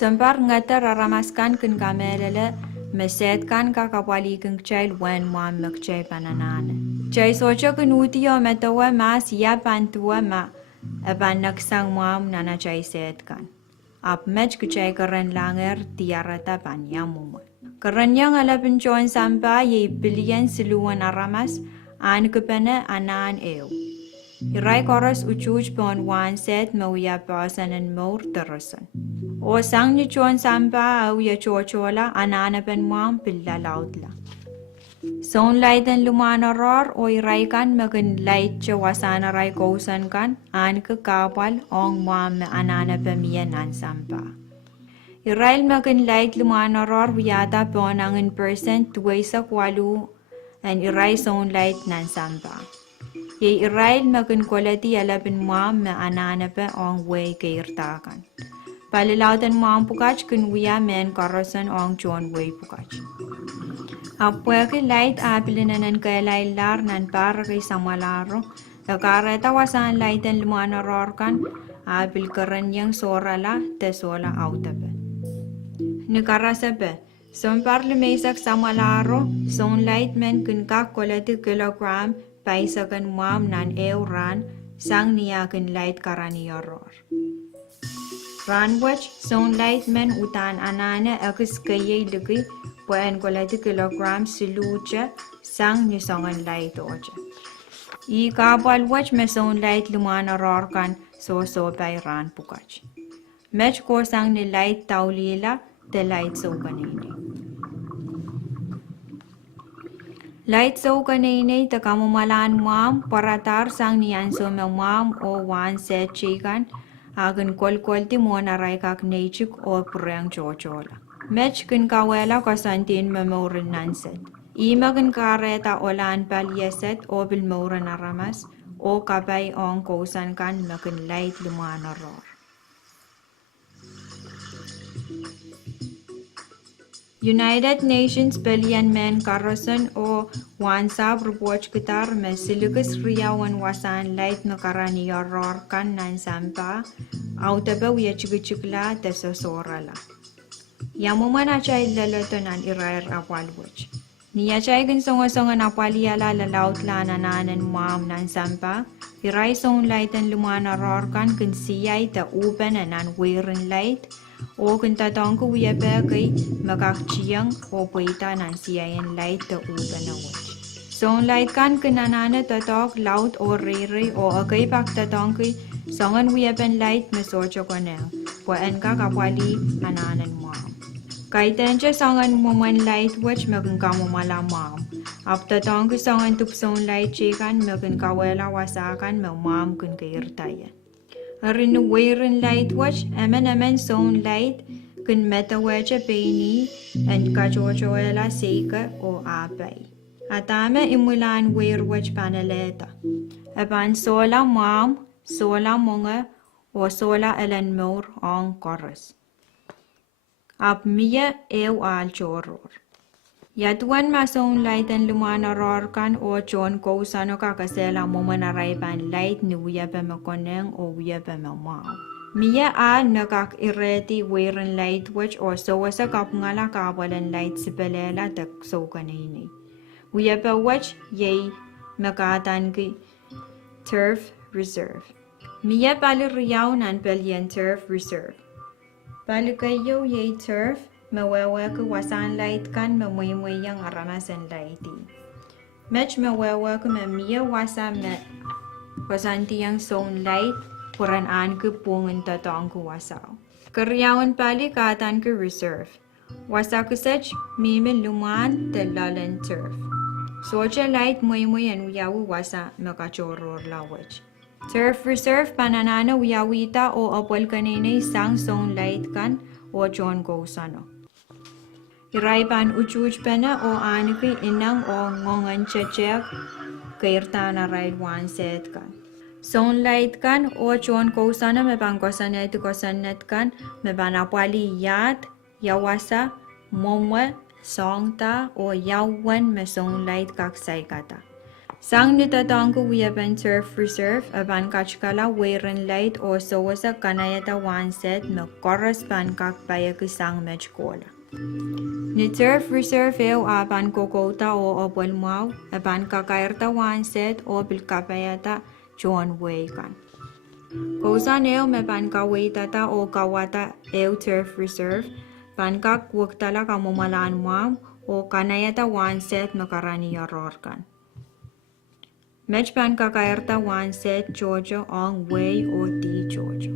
Sempar ngatar aramaskan kin kamelele mesetkan kakapwali kin chail wen muam mekchay pananane. Chay socho kin utiyo metawa mas yapantua ma aban naksang muam nana chay setkan. Ap mech kchay karen langer tiarata pan yamuma. Karen yang alapin choan sampa ye billion siluan aramas an kepene anan ew. Irai koros uchuj pon wan set mawya pasan and more terasan. O sang ni chuan sampa au ya chochola anana pen muam pilla lautla. Son light and lumana roar o irai kan makin light chawasana rai kousan kan an ke kapal ong muam anana pemian an sampa. Irai makin light lumana roar wiyata ponang in percent tuwesa kwalu and irai son light nan sampa. Ye irai makin quality alapin muam anana pe ong way kairtakan. Palilautan muam pukach kun wiya men karasan ong chuan way pukach. Apweke light apilinan kailay lar nan para kay samalaro. Nakareta wasan lighten lumana rorkan apil karanyang sorala te sola autape. Nikarasape. Son parlimesak samalaro son light men kun kakolati kilogram paisakan muam nan euran sang niyakin light karaniyoror. Ranwach son light men utan anane agus kayay lagi puen kolati kilogram silucha sang ni songan light ocha. I kapal wach me son light lumana rorkan so bay ran pukach. Mech ko sang ni light taulila te light so kanini. Light so kanini ta kamumalan muam paratar sang ni anso me muam o wan set chikan agan kolti mo na rai kak nechik o prang chochola. Mech kin kawela kasantin memorin nanset. Ima kin kareta olan palyeset o bilmoran aramas o kapay ong kosan kan makin light lumana ror. United Nations Billion Men Karasan o wansab report kitar me siligus riyawan wasan light na karani yoror kan nan sampa autabe wiya chigla tesosorala. Yamumana chay lalatonan irair apalwach. Niya chay ginsonga apaliala lalaut lananan muam nan sampa iray song light and lumana rorkan kun siyay ta upen anan wirin light o kun tatong ko wiya bagay magakchiyang o puita nan siyayan light ta upen na wach. Song light kan kunanana tatok laut o rere o agay pak tatong ko songan wiya pen light mesocho ko na puan ka kapwali ananan muam. Kahit enche songan muman light watch maging kamumala muam. Apta tong ko songan tupsong light chikan maging kawela wasakan muam kun kairtayan. Arin weirin light watch amen song light kun metawecha peini and kachochoela seika o apay. Atame imulan weir watch paneleta. Apan sola muam, sola monga o sola elan mor on chorus. Ap miya ew al choror. Yatuan mason light and lumana rorkan o chon ko sano kakasela momanaray pan light ni wiya pemakoneng o wiya pemamao. Miya a nakak ireti weirin light watch o so sa kapngala kawalan light sipelela tak so kanini. Wiya pa watch yay makatan ki turf reserve. Miya pali riyaw nan pelyen turf reserve. Palikayo yay turf, mawewe ko wasan light kan mamuy yang aramasan lighti. Mech mawewe ko mamiya wasa me wasanti yang song light puran an ko pungin tatong ko wasaw. Karyawan palikatan ko reserve. Wasa ko sech mimi luman telalan turf. Socha light muy an wiyawu wasa makachoror lawach. Turf reserve pananana wiyawita o apol kanina isang song light kan o chon ko sano. Iray pan uchuj pena o aniki inang o ngongan chechek kairtana ray one set kan. Song light kan o chon ko sano me pangkosanet kosanet kan me panapwali yat, yawasa, momwe, songta o yawan me song light kaksay kata. Sang nitatangku wiyaban turf reserve aban kachkala weiren light o sawasa kanayata wanset me koras ban kakbaya sang mechkola. Ni turf reserve aban kokota o obwalmau aban kakairta wanset o bilkapayata John Waykan. Kosan me ban kawaitata o kawata turf reserve ban kak waktala kamumalaan mau o kanayata wanset makarani yarorkan. Mech ban kakairta wanset Georgia on way o di Georgia.